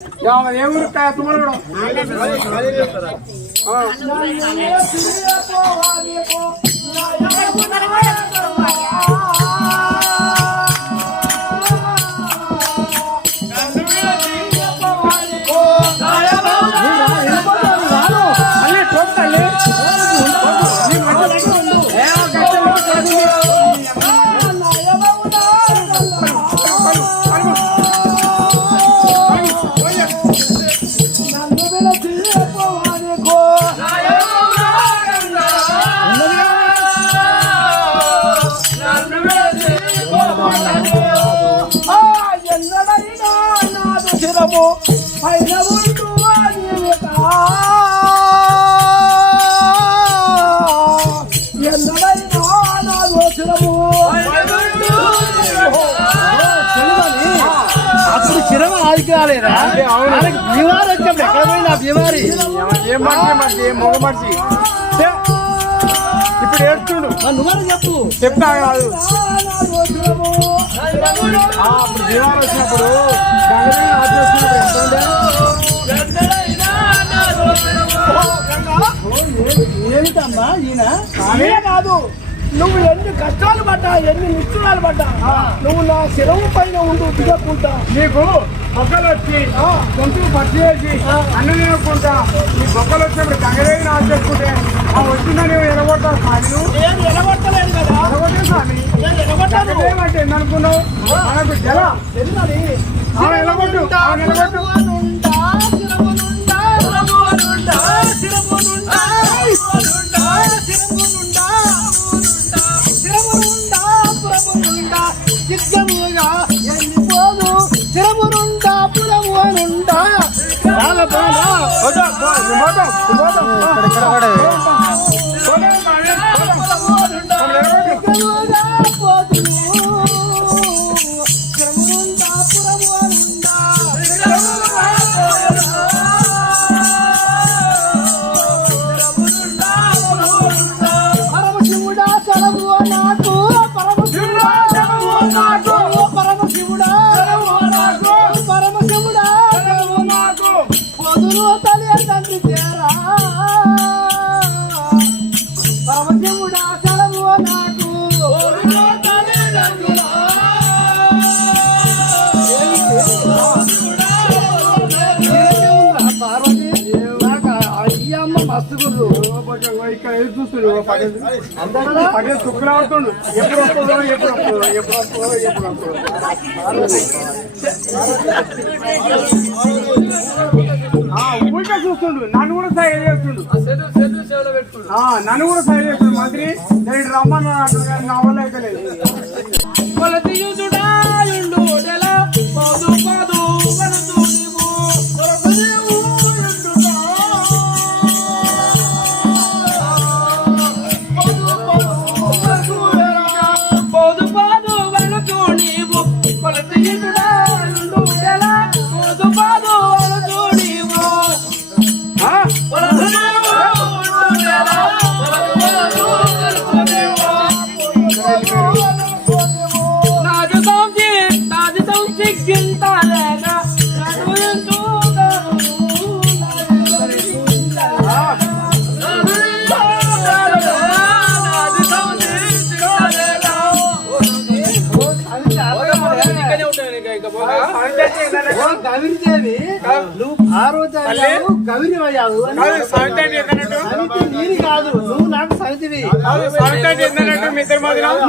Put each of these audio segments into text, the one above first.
ఏ ఊరు తుమ్మడు అప్పుడు చిరమ ఆదికి రాలేదా? బీమారి వచ్చినప్పుడు ఎక్కడ పోయింది ఆ బీమారి? ఏం మనిషి మగ మనిషి ఇప్పుడు ఏడుతుండు. నువ్వు చెప్పు చెప్తా కాదు. అప్పుడు బీమారి వచ్చినప్పుడు ఏమిటమ్మా ఈయన కాదు. నువ్వు ఎన్ని కష్టాలు పడ్డా, ఎన్ని నిష్ఠురాలు పడ్డా, నువ్వు నా శిరవు పైన ఉండు దిగకుంటా. నీకు బొక్కలు వచ్చి గొంతుకు పచ్చి చేసి అన్నం తినకుండా నీ బొక్కలు వచ్చినప్పుడు గంగదేవి నా చెప్పుకుంటే ఆ వచ్చిందని ఎడగొట్టావు. నేను ఎడగొట్టలేదు కదా. ఎడగొట్టే స్వామి ఏమంటే ఎందుకున్నావు? మనకు జల ఎడగొట్టు ఎడగొట్టు ఇక్కడ ఎదురు చూస్తుండు. పటేల్ సుక్కులు అవుతుండు. ఎప్పుడు వస్తుందో ఎప్పుడు వస్తుందో ఎప్పుడు వస్తుందో ఎప్పుడు వస్తుందో ఊరికే చూస్తుండు. నన్ను కూడా సైడ్ చేస్తుండు. నన్ను కూడా సైడ్ చేస్తుండు. మంత్రి నేను రమ్మని అంటున్నాను. నా వల్ల అయితే లేదు. గవిరిదేవి నువ్వు ఆ రోజు గవిరివయ్యావు. నీరు కాదు, నువ్వు నాకు సరితివి.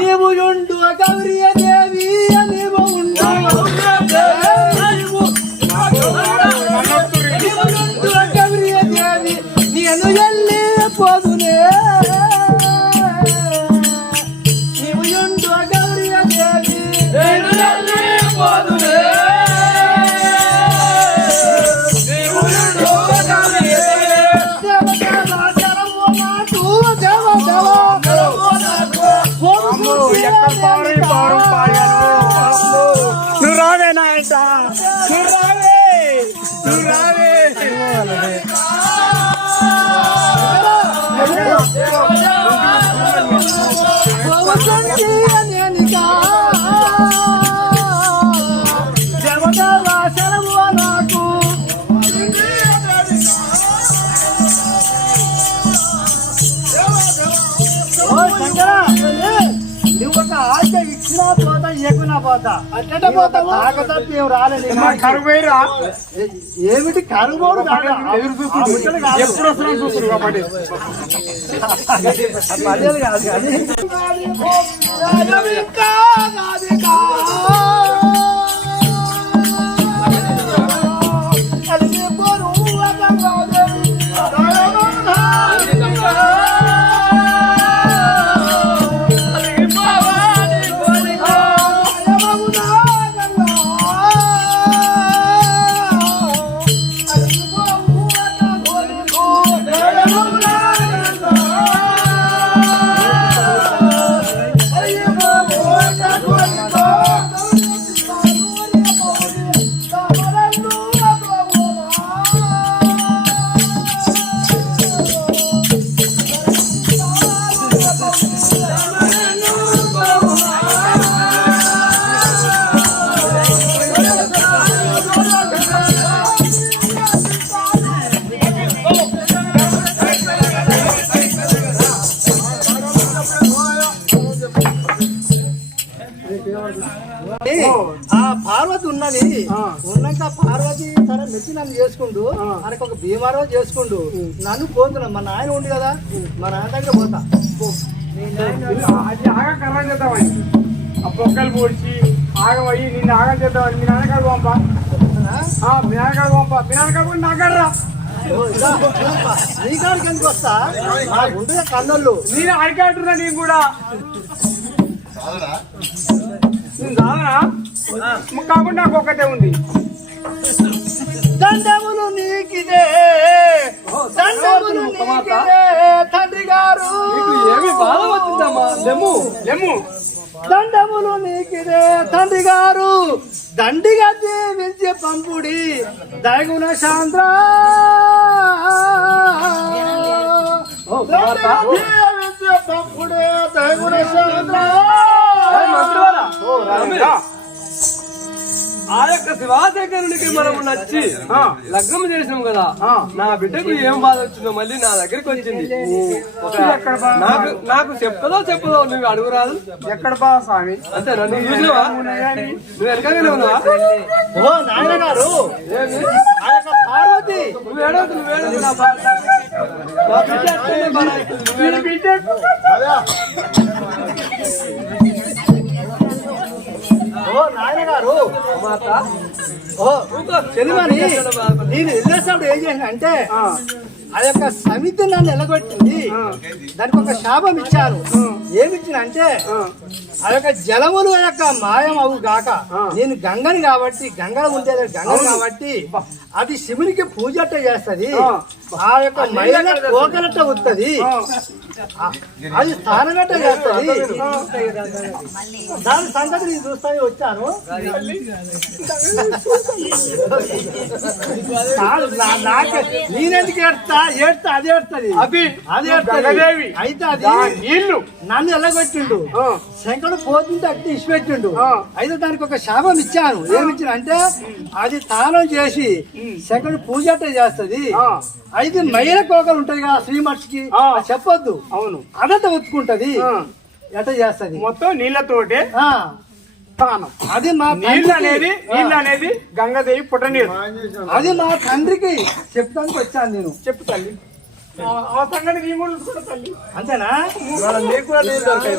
నీవు ఉండు గౌరీదేవి, నీవు ఉండు గౌరీదేవి, నేను ఎల్లి పోదునే. నీవు ఉండు గౌరీదేవి, నేను ఎల్లి పోదునే. నువ్వు రావే నా ఇంట, నువ్వు రావే, నువ్వు రావే. దేవదేవ శరము నాకు పోతా అట్ట పోతావు తాకతప్పి ఏం రాలేదు కరువు పోయిరా ఏమిటి కరుగోడు ఎదురు చూస్తుంది ఎప్పుడు వస్తున్నా చూస్తుంది కాబట్టి పదేది కాదు కానీ ఆ పార్వతి ఉన్నది ఉన్నాక పార్వతి తన మెచ్చి నన్ను చేసుకుంటూ మనకు ఒక భీమారో చేసుకుంటూ నన్ను పోతున్నా మా నాయన ఉంది కదా మా నాన్న దగ్గర పోతా అది ఆగా కర్ర చేద్దామని ఆ పొక్కలు పొడిచి ఆగమయ్యి నిన్ను ఆగం చేద్దామని మీ నాన్నగారు పంప మీ నాన్నగారు పంప మీ నాన్నగారు కూడా నాగడరా నీ కాడికి ఎందుకు వస్తా నా గుండె కన్నోళ్ళు నేను అడిగాడున్నా నేను కూడా నేను రాదరా కాకుండా నాకు ఒక్కటే ఉంది దండములు నీకిదే దండములు నీకిదే తండ్రి గారు ఏమి బాధ వచ్చిందమ్మా లెమ్ము లెమ్ము దండములు నీకిదే తండ్రి గారు దండిగా జీవించే పంపుడి దయగుణ శాంద్ర జీవించే పంపుడే దయగుణ శాంద్ర ఆ యొక్క శివాశంకరునికి మనము నచ్చి లగ్నం చేసినాం కదా నా బిడ్డకు ఏం బాధ వచ్చిందో మళ్ళీ నా దగ్గరికి వచ్చింది నాకు చెప్పదో నువ్వు అడుగురాదు ఎక్కడ బా స్వామి అంతే నన్ను చూసినావా నువ్వు వెనకగానే ఉన్నావా ఓ నాయన గారు పార్వతి నువ్వు ఏడవద్దు నా బిడ్డ అట్లనే బాధ అవుతుంది. ఓ నాయన గారు ఓ చెలిమని నేను వెళ్ళేసినప్పుడు ఏం చేసిన అంటే ఆ యొక్క సమితి నన్ను ఎలగొట్టింది దానికి ఒక శాపం ఇచ్చారు ఏమిచ్చిన అంటే ఆ యొక్క జలములు యొక్క మాయం అవు గాక నేను గంగని కాబట్టి గంగలో ఉండేది గంగని కాబట్టి అది శివునికి పూజట్ట చేస్తది ఆ యొక్క మహిళ కోకలట్ట వస్తుంది అది స్థానగట్ట చేస్తుంది దాని సంగతి నేను చూస్తానే వచ్చాను నేనెందుకు ఏడ్తా అది ఏడుతుంది అది ఏడుతుంది అయితే అది నీళ్లు నన్ను ఎల్లగొట్టిండు శంకరుడు పోతుంటే అట్టి ఇచ్చిపెట్టిండు అయితే దానికి ఒక శాపం ఇచ్చాను ఏమిచ్చిన అంటే అది తానం చేసి శంకరుడు పూజట చేస్తది అయితే మహిళ కోకలు ఉంటాయి కదా శ్రీమఠికి చెప్పొద్దు అవును అదట ఒత్తుకుంటది ఎట చేస్తది మొత్తం నీళ్లతోటే అది మా నీళ్ళు అనేది గంగాదేవి పుట్టనీరు అది మా తండ్రికి చెప్తానికి వచ్చాను నేను చెప్పు తల్లి ఆ సంగతి నీ కూడా చూసుకుంటా తల్లి అంతేనా నీకు కూడా నీళ్ళు దొరకాయి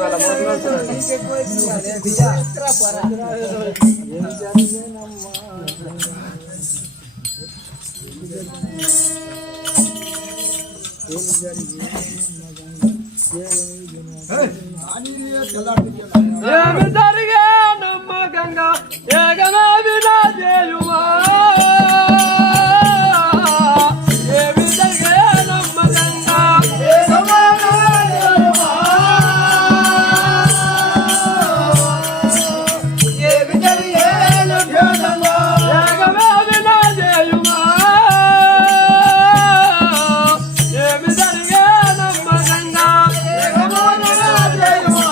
ఏమి జరిగే నమ్మకంగా ఏగమే వినా చేయుమా ఏమి జరిగే నమ్మకంగా ఏమి జరిగే నమ్మకంగా ఏగమే వినా చేయుమా ఏమి జరిగే నమ్మకంగా ఏగమే వినా చేయుమా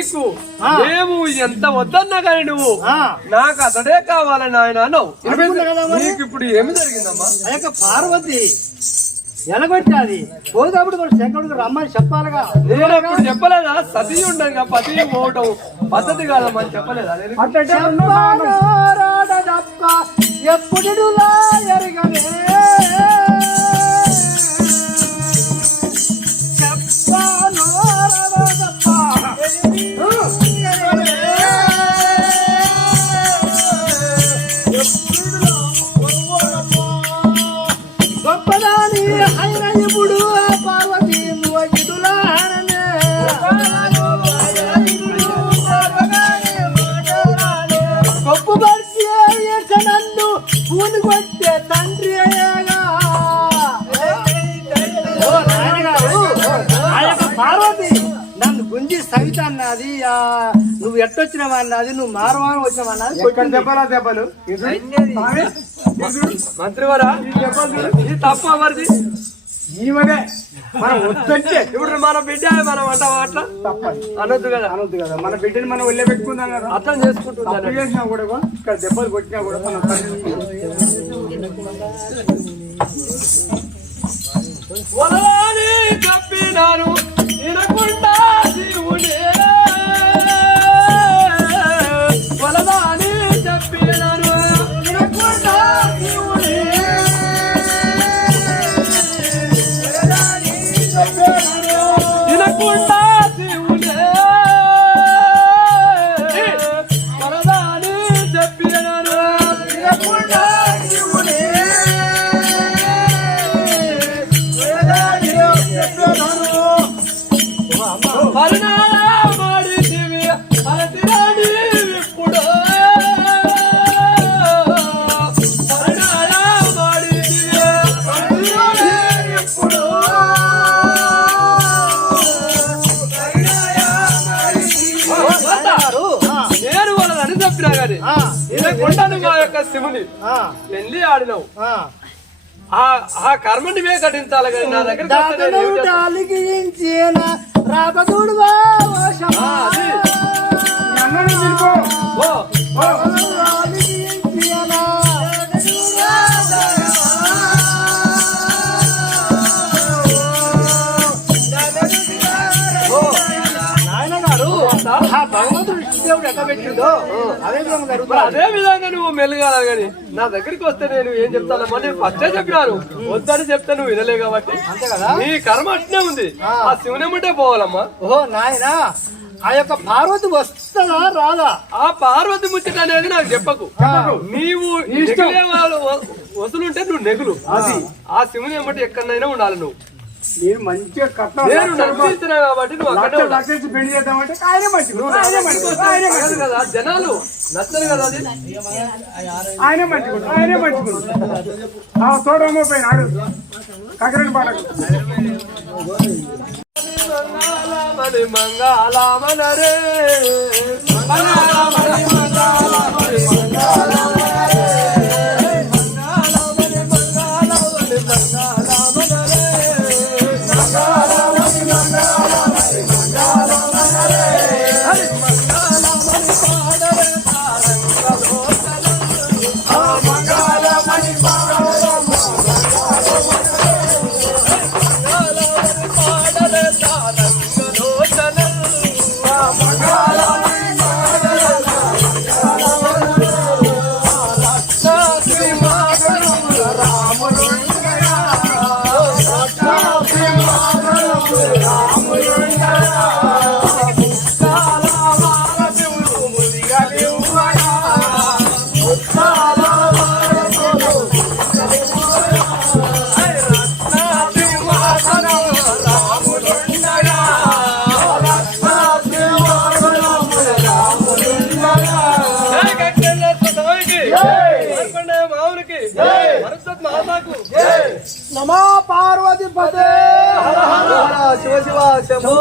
నీకు మేము ఎంత వద్దన్నా కానీ నువ్వు నాకు అతడే కావాలని ఆయన అన్నావు. నీకు ఇప్పుడు ఏమి జరిగిందమ్మా? ఆ యొక్క పార్వతి ఎలగొట్టాది పోయేటప్పుడు కూడా శంకరుడికి రమ్మని చెప్పాలిగా. నేను అప్పుడు చెప్పలేదా? సతీ ఉండగా పతి పోవటం పద్ధతి కాదమ్మని చెప్పలేదా? ఎప్పుడు ఎరగలే చెప్పాను గొప్పదాని అయిన ఇప్పుడు పార్వతి నువ్వులానే గొప్ప పరిచి నన్ను పూని కొట్టే తండ్రి అయ్యాగా. ఆ యొక్క పార్వతి నన్ను గుంజి సవిత అన్నది, నువ్వు ఎట్టొచ్చినావా అన్నది, నువ్వు మారవారం వచ్చినావా అన్నది. దెబ్బలు మంత్రివరా ఇది తప్ప మరిది ఈమెనే మనం వద్దంటే ఇప్పుడు మన బిడ్డ మనం అంటావా? అట్లా తప్పదు, అనొద్దు కదా. అనొద్దు కదా. మన బిడ్డని మనం వెళ్ళే పెట్టుకుందాం కదా. అర్థం చేసుకుంటున్నాను. తప్పు చేసినా కూడా ఇక్కడ దెబ్బలు కొట్టినా కూడా మనం వలవాని తప్పినాను వినకుండా శివుడే, వలవాని తప్పినాను వినకుండా శివుడే, వినకుండా శివుడే, వలవాని తప్పినాను వినకుండా శివుడే. ಮಾಡಿದ್ದೀವಿ ಅರತಿರಾಡಿ ವಿಪ್ಪುಡು ಹರನಾಳ ಮಾಡಿದ್ದೀವಿ ಅರತಿರಾಡಿ ವಿಪ್ಪುಡು నేను వాళ్ళని చెప్పినా గాని కొండను మా యొక్క శివుని వెళ్ళి ఆడినావు. ఆ కర్మని మే కట్టించాలి కానీ నా దగ్గర రాబదుడు నాయన గారు భగవంతుడు దేవుడు ఎట్లా పెట్టిందో అదే విధంగా జరుగుతుంది. అదే విధంగా నువ్వు మెలుగాల గాని నా దగ్గరికి వస్తే నేను ఏం చెప్తానమ్మా? నేను ఫస్టే చెప్పినాను వద్దని చెప్తే నువ్వు వినలే కాబట్టి అంతే కదా. నీ కర్మ అట్నే ఉంది. ఆ శివునేమంటే పోవాలమ్మా. ఓహో నాయన ఆ యొక్క పార్వతి వస్తుందా రాదా? ఆ పార్వతి ముచ్చట అనేది నాకు చెప్పకు. నీవు వసూలుంటే నువ్వు నెగులు. అది ఆ శివుని ఏమంటే ఎక్కడైనా ఉండాలి. నువ్వు నేను మంచిగా నేను నడిపిస్తున్నా కాబట్టి నువ్వు అక్కడే లక్ష పెళ్లి చేద్దామంటే ఆయనే మంచి కదా. జనాలు నచ్చరు కదా. అది ఆయనే మంచుకుంటు తోడమ్మ పోయిన ఆడు కకరని పాటకు మంగళమణి మంగళమనరే మంగళమణి మంగళమణి మంగళమనరే మంగళమణి మంగళమణి మంగళమనరే మంగళమణి మంగళమణి మంగళమనరే హరి మంగళమణి పాడరే తారంగలోచనం ఆ మంగళమణి నమా పార్వతి పదే శివ శివ శంభో